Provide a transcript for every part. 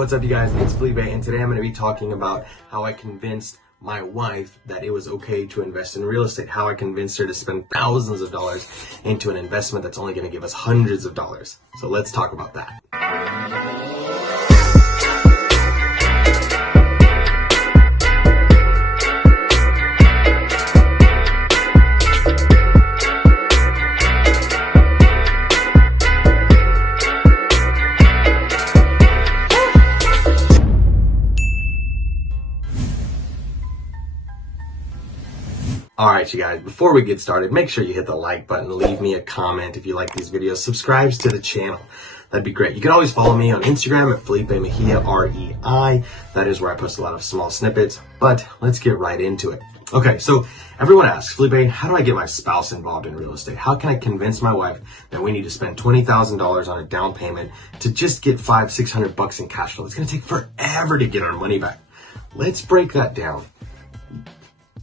What's up, you guys? It's Felipe, and today I'm going to be talking about how I convinced my wife that it was okay to invest in real estate, how I convinced her to spend thousands of dollars into an investment that's only going to give us hundreds of dollars. So let's talk about that. Alright, you guys, before we get started, make sure you hit the like button, leave me a comment if you like these videos, subscribe to the channel. That'd be great. You can always follow me on Instagram at Felipe Mejia, R-E-I. That is where I post a lot of small snippets, but let's get right into it. Okay, so everyone asks, Felipe, how do I get my spouse involved in real estate? How can I convince my wife that we need to spend $20,000 on a down payment to just get $500-600 in cash flow? It's going to take forever to get our money back. Let's break that down.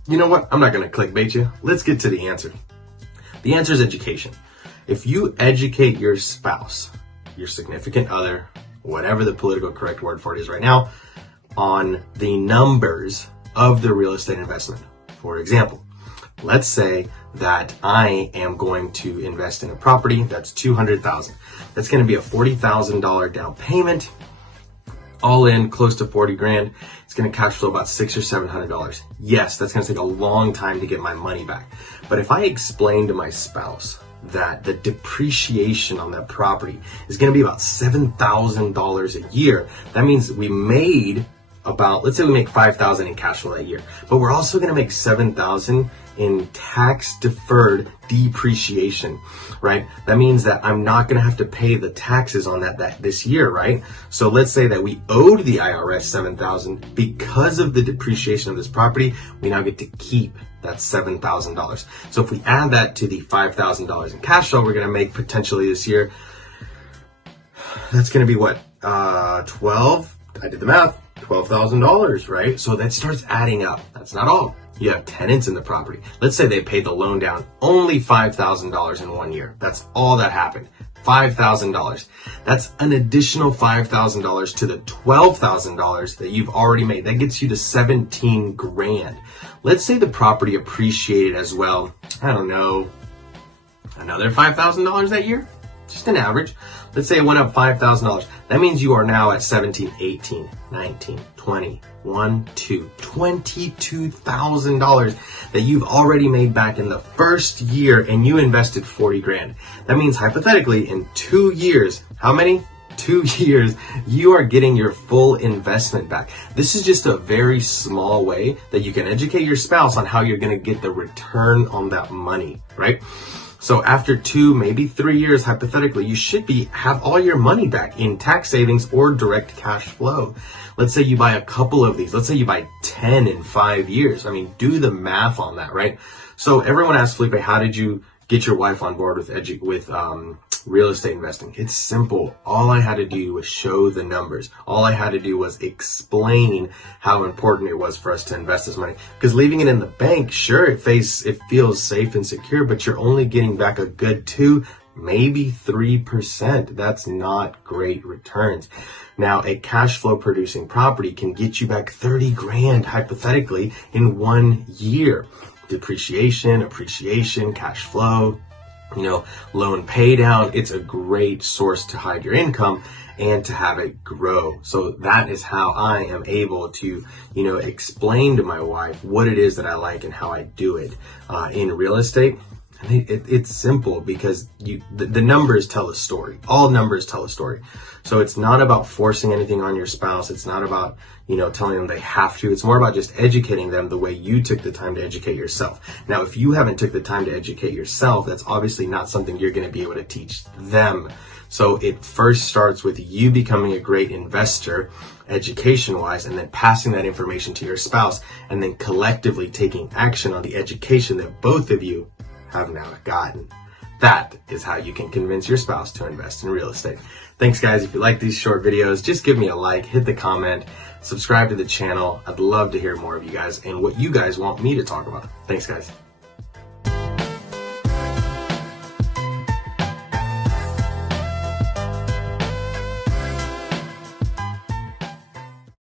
You know what? I'm not going to clickbait you. Let's get to the answer. The answer is education. If you educate your spouse, your significant other, whatever the political correct word for it is right now, on the numbers of the real estate investment. For example, let's say that I am going to invest in a property that's $200,000. That's going to be a $40,000 down payment. All in, close to 40 grand. It's going to cash flow about $600 or $700. Yes, that's going to take a long time to get my money back. But if I explain to my spouse that the depreciation on that property is going to be about $7,000 a year, that means we made about, let's say we make $5,000 in cash flow that year, but we're also going to make $7,000 in tax deferred depreciation, right? That means that I'm not going to have to pay the taxes on that this year, right? So let's say that we owed the IRS $7,000 because of the depreciation of this property. We now get to keep that $7,000. So if we add that to the $5,000 in cash flow we're going to make potentially this year, that's going to be what? I did the math. $12,000, right? So that starts adding up. That's not all. You have tenants in the property. Let's say they paid the loan down only $5,000 in 1 year. That's all that happened. $5,000. That's an additional $5,000 to the $12,000 that you've already made. That gets you to 17 grand. Let's say the property appreciated as well. I don't know, another $5,000 that year? Just an average. Let's say it went up $5,000. That means you are now at 17, 18, 19, 20, 1, 2, $22,000 that you've already made back in the first year, and you invested 40 grand. That means hypothetically in 2 years, how many? 2 years, you are getting your full investment back. This is just a very small way that you can educate your spouse on how you're going to get the return on that money, right? So after 2, maybe 3 years, hypothetically, you should have all your money back in tax savings or direct cash flow. Let's say you buy a couple of these. Let's say you buy 10 in 5 years. I mean, do the math on that, right? So everyone asks, Felipe, how did you get your wife on board with real estate investing? It's simple. All I had to do was show the numbers. All I had to do was explain how important it was for us to invest this money. Because leaving it in the bank, sure, it feels safe and secure, but you're only getting back a good 2, maybe 3%. That's not great returns. Now, a cash flow producing property can get you back 30 grand, hypothetically, in 1 year. Depreciation, appreciation, cash flow, loan pay down. It's a great source to hide your income and to have it grow. So that is how I am able to, explain to my wife what it is that I like and how I do it in real estate. It's simple because the numbers tell a story. All numbers tell a story. So it's not about forcing anything on your spouse. It's not about, telling them they have to. It's more about just educating them the way you took the time to educate yourself. Now, if you haven't took the time to educate yourself, that's obviously not something you're going to be able to teach them. So it first starts with you becoming a great investor, education-wise, and then passing that information to your spouse, and then collectively taking action on the education that both of you have now gotten. That is how you can convince your spouse to invest in real estate. Thanks, guys. If you like these short videos, just give me a like, hit the comment, subscribe to the channel. I'd love to hear more of you guys and what you guys want me to talk about. Thanks, guys.